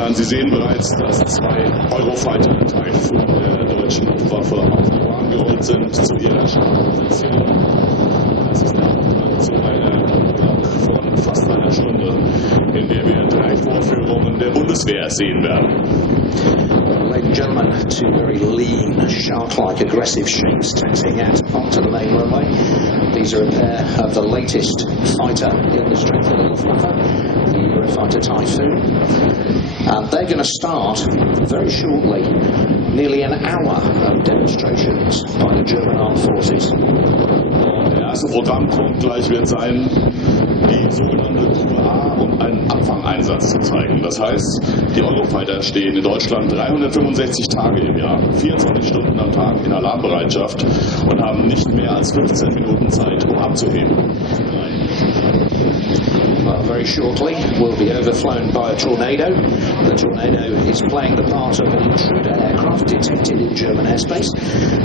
Herren, Sie sehen bereits, dass 2 Eurofighter Typhoon der deutschen Luftwaffe auf die Bahn gerollt sind zu ihrer Startposition. Das ist der Auftakt zu einer Block von fast einer Stunde, in der wir 3 Vorführungen der Bundeswehr sehen werden. Ladies and gentlemen, 2 very lean, shark-like, aggressive shapes taxiing out onto the main runway. These are a pair of the latest fighter in the strength of the Luftwaffe, the Eurofighter Typhoon. And they're going to start very shortly, nearly an hour of demonstrations by the German Armed Forces. Der erste Programmpunkt gleich wird sein, die sogenannte QA und einen Abfangeinsatz zu zeigen. Das heißt, die Eurofighter stehen in Deutschland 365 Tage im Jahr, 24 Stunden am Tag in Alarmbereitschaft und haben nicht mehr als 15 Minuten Zeit, um abzuheben. Well, very shortly we'll be overflown by a tornado. The tornado is playing the part of an intruder aircraft detected in German airspace,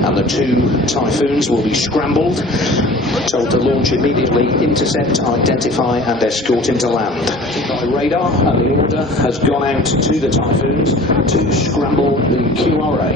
and the 2 Typhoons will be scrambled, told to launch immediately, intercept, identify and escort him to land. By radar, and the order has gone out to the Typhoons to scramble the QRA.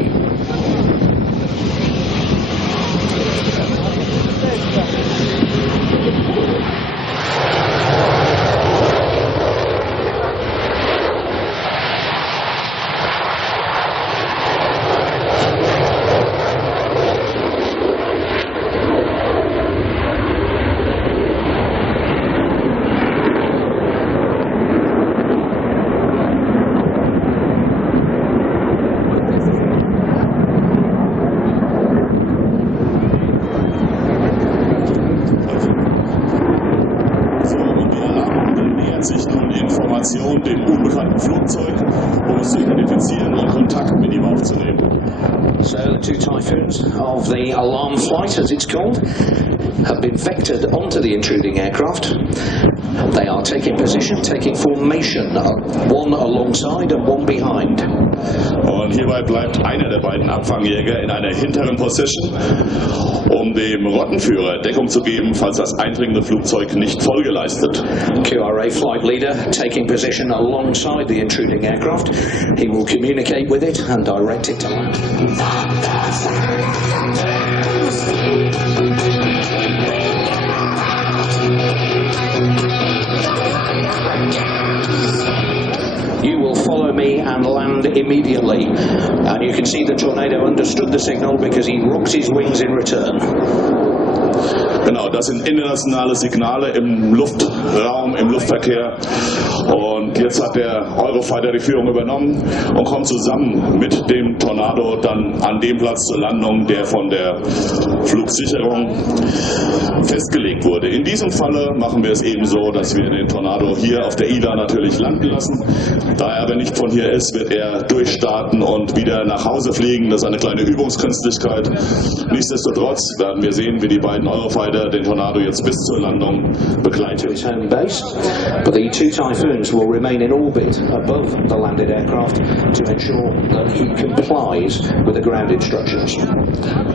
Dem unbekannten Flugzeug, um es zu identifizieren und Kontakt mit ihm aufzunehmen. So the 2 Typhoons of the alarm flight, as it's called, have been vectored onto the intruding aircraft. They are taking position, taking formation, one alongside and one behind. Und hierbei bleibt einer der beiden Abfangjäger in einer hinteren Position, um dem Rottenführer Deckung zu geben, falls das eindringende Flugzeug nicht Folge leistet. QRA flight leader taking position alongside the intruding aircraft. He will communicate with it and direct it to land. You will follow me and land immediately. And you can see the tornado understood the signal because he rocked his wings in return. Genau, das sind internationale Signale im Luftraum, im Luftverkehr. Und jetzt hat der Eurofighter die Führung übernommen und kommt zusammen mit dem Tornado dann an dem Platz zur Landung, der von der Flugsicherung festgelegt wurde. In diesem Falle machen wir es eben so, dass wir den Tornado hier auf der ILA natürlich landen lassen. Da er aber nicht von hier ist, wird er durchstarten und wieder nach Hause fliegen. Das ist eine kleine Übungskünstlichkeit. Nichtsdestotrotz werden wir sehen, wie die beiden Eurofighter den Tornado jetzt bis zur Landung begleiten. His home base, but the 2 Typhoons will remain in orbit above the landed aircraft to ensure that he complies with the ground instructions.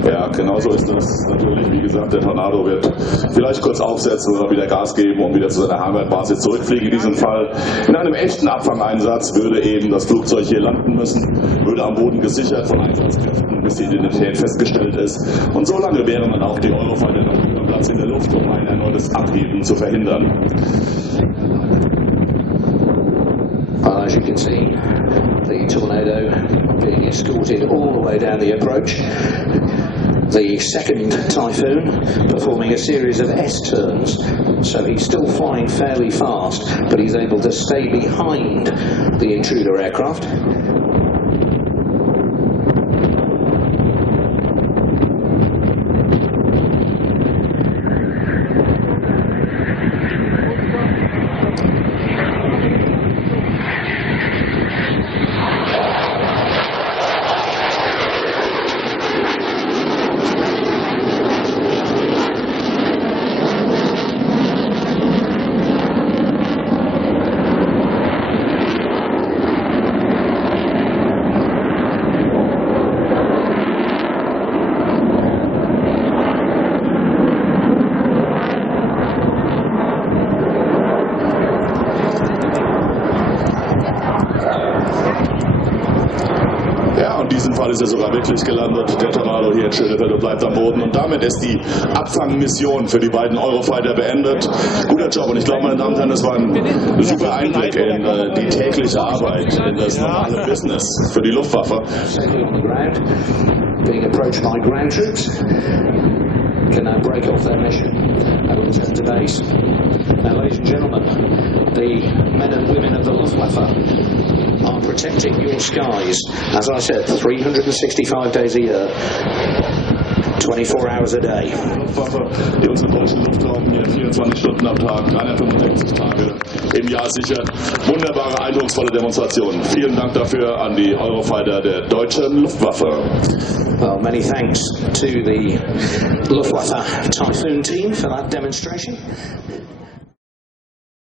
Ja, genauso ist das natürlich. Wie gesagt, der Tornado wird vielleicht kurz aufsetzen oder wieder Gas geben und wieder zu seiner Heimatbasis zurückfliegen. In diesem Fall, in einem echten Abfangeinsatz, würde eben das Flugzeug hier landen müssen, würde am Boden gesichert von Einsatzkräften, bis die Identität festgestellt ist. Und so lange wären dann auch die Eurofighter noch über Platz in der Luft, um ein erneutes Abheben zu verhindern. Well, as you can see, the tornado being escorted all the way down the approach. The second Typhoon performing a series of S-turns, so he's still flying fairly fast, but he's able to stay behind the intruder aircraft. Ja, und in diesem Fall ist er sogar wirklich gelandet. Der Tornado hier in Schönefeld und bleibt am Boden. Und damit ist die Abfangmission für die beiden Eurofighter beendet. Guter Job. Und ich glaube, meine Damen und Herren, das war ein super Einblick in die tägliche Arbeit, in das normale Business für die Luftwaffe. Being approached by ground troops, can now break off their mission and return to base. Now, ladies and gentlemen, the men and women of the Luftwaffe are protecting your skies, as I said, 365 days a year, 24 hours a day. Luftwaffe, die unseren deutschen Luftraum hier 24 Stunden am Tag, 365 Tage im Jahr sichert. Wunderbare, eindrucksvolle Demonstrationen. Vielen Dank dafür an die Eurofighter der deutschen Luftwaffe. Well, many thanks to the Luftwaffe Typhoon team for that demonstration.